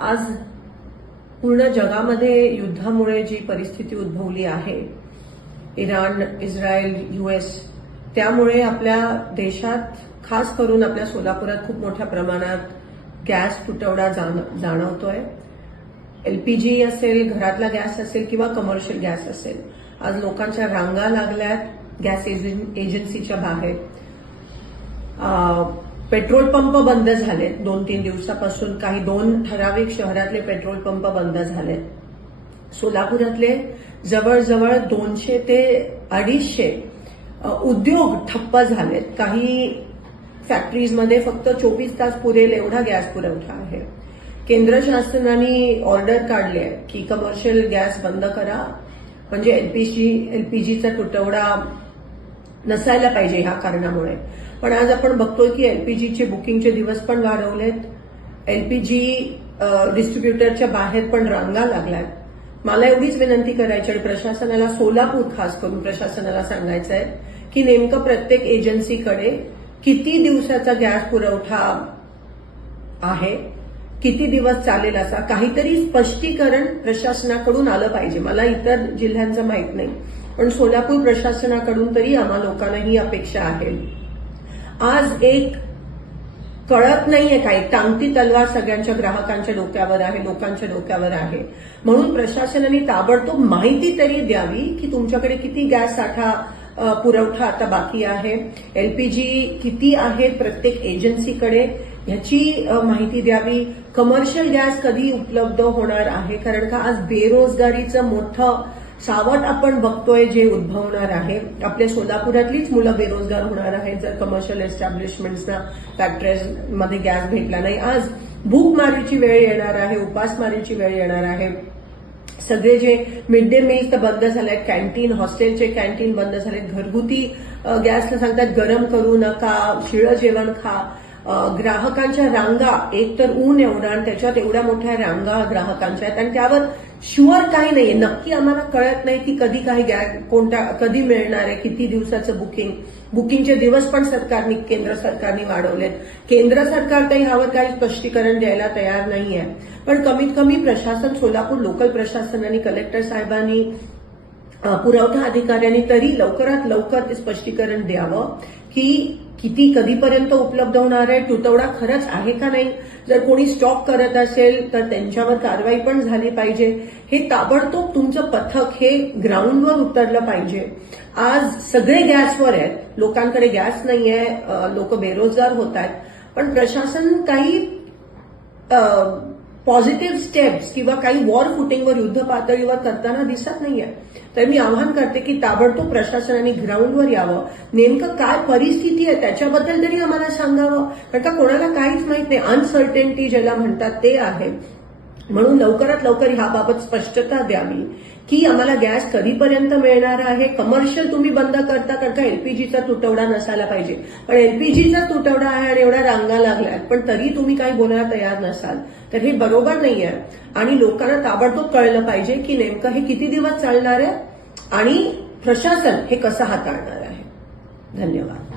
आज पूर्ण जगामध्ये युद्धामुळे जी परिस्थिती उद्भवली आहे, इराण, इस्रायल, यूएस, त्यामुळे आपल्या देशात खास करून आपल्या सोलापुरात खूप मोठ्या प्रमाणात गॅस तुटवडा जाणवतोय. एलपीजी असेल, घरातला गॅस असेल किंवा कमर्शियल गॅस असेल, आज लोकांच्या रांगा लागल्यात गॅस एजन्सीच्या बाहेर. पेट्रोल पंप बंद झालेत 2-3 दिवसापासून. काही 2 ठराविक शहरातले पेट्रोल पंप बंद झालेत. सोलापुरातले जवळजवळ 200 ते 250 उद्योग ठप्प झालेत. काही फॅक्टरीजमध्ये फक्त 24 तास पुरेल एवढा गॅस पुरवठा आहे. केंद्र शासनाने ऑर्डर काढली आहे की कमर्शियल गॅस बंद करा, म्हणजे एलपीजीचा तुटवडा नसायला पाहिजे ह्या कारणामुळे. पण आज आपण बघतोय की एलपीजीचे बुकिंगचे दिवस पण वाढवलेत. एलपीजी डिस्ट्रीब्युटरच्या बाहेर पण रांगा लागल्यात. मला एवढीच विनंती करायची आणि प्रशासनाला, सोलापूर खास करून प्रशासनाला सांगायचं आहे की नेमकं प्रत्येक एजन्सीकडे किती दिवसाचा गॅस पुरवठा आहे, किती दिवस चालेल, असा काहीतरी स्पष्टीकरण प्रशासनाकडून आलं पाहिजे. मला इतर जिल्ह्यांचं माहित नाही, पण सोलापूर प्रशासनाकडून तरी आम्हा लोकांना ही अपेक्षा आहे. आज एक कळत नाहीये काही, टांगती तलवार सगळ्यांच्या ग्राहकांच्या डोक्यावर आहे, लोकांच्या डोक्यावर आहे. म्हणून प्रशासनाने ताबडतोब माहिती तरी द्यावी की तुमच्याकडे किती गॅस साठा पुरवठा आता बाकी आहे, एलपीजी किती आहे प्रत्येक एजन्सीकडे, ह्याची माहिती द्यावी. कमर्शियल गॅस कधी उपलब्ध होणार आहे, कारण का आज बेरोजगारीचं मोठं सावट आपण बघतोय जे उद्भवणार आहे. आपल्या सोलापुरातलीच मुलं बेरोजगार होणार आहेत जर कमर्शियल एस्टॅब्लिशमेंट्सना, फॅक्टरीजमध्ये गॅस भेटला नाही. आज भूकमारीची वेळ येणार आहे, उपासमारीची वेळ येणार आहे. सगळे जे मिड डे मील्स तर बंद झालेत, कॅन्टीन, हॉस्टेलचे कॅन्टीन बंद झालेत. घरगुती गॅसला सांगतात गरम करू नका, शिळं जेवण खा. ग्राहकांच्या रांगा, एक तर ऊन एवढं आणि त्याच्यात एवढ्या मोठ्या रांगा ग्राहकांच्या आहेत आणि त्यावर शुअर काही नाहीये. नक्की आम्हाला कळत नाही की कधी काही कधी मिळणार आहे, किती दिवसाचं बुकिंगचे दिवस पण केंद्र सरकारने वाढवलेत. केंद्र सरकार काही ह्यावर काही स्पष्टीकरण द्यायला तयार नाहीये. पण कमीत कमी प्रशासन, सोलापूर लोकल प्रशासनाने, कलेक्टर साहेबांनी, पुरवठा अधिकाऱ्यांनी तरी लवकरात लवकर ते स्पष्टीकरण द्यावं की किती कधीपर्यंत उपलब्ध होणार आहे, तुटवडा खरंच आहे का नाही. जर कोणी स्टॉक करत असेल तर त्यांच्यावर कारवाई पण झाली पाहिजे. हे ताबडतोब तुमचं पथक हे ग्राउंडवर उतरलं पाहिजे. आज सगळे गॅसवर आहेत, लोकांकडे गॅस नाहीये, लोक बेरोजगार होत आहेत, पण प्रशासन काही पॉझिटिव्ह स्टेप्स किंवा काही वॉर फुटिंगवर, युद्ध पातळीवर करताना दिसत नाहीये. तर मी आवाहन करते की ताबडतोब प्रशासनाने ग्राउंडवर यावं. नेमकं काय परिस्थिती आहे त्याच्याबद्दल तरी आम्हाला सांगावं, कारण का कोणाला काहीच माहित नाही. अनसर्टेनिटी ज्याला म्हणतात ते आहे. म्हणून लवकरात लवकर ह्याबाबत स्पष्टता द्यावी की आम्हाला गॅस कधीपर्यंत मिळणार आहे. कमर्शियल तुम्ही बंद करता, कारण का एलपीजीचा तुटवडा नसायला पाहिजे, पण एलपीजीचा तुटवडा आहे आणि एवढ्या रांगा लागल्यात, पण तरी तुम्ही काही बोलायला तयार नसाल, तर हे बरोबर नाहीये. आणि लोकांना ताबडतोब कळलं पाहिजे की नेमकं हे किती दिवस चालणार आहे आणि प्रशासन हे कसं हाताळणार आहे. धन्यवाद.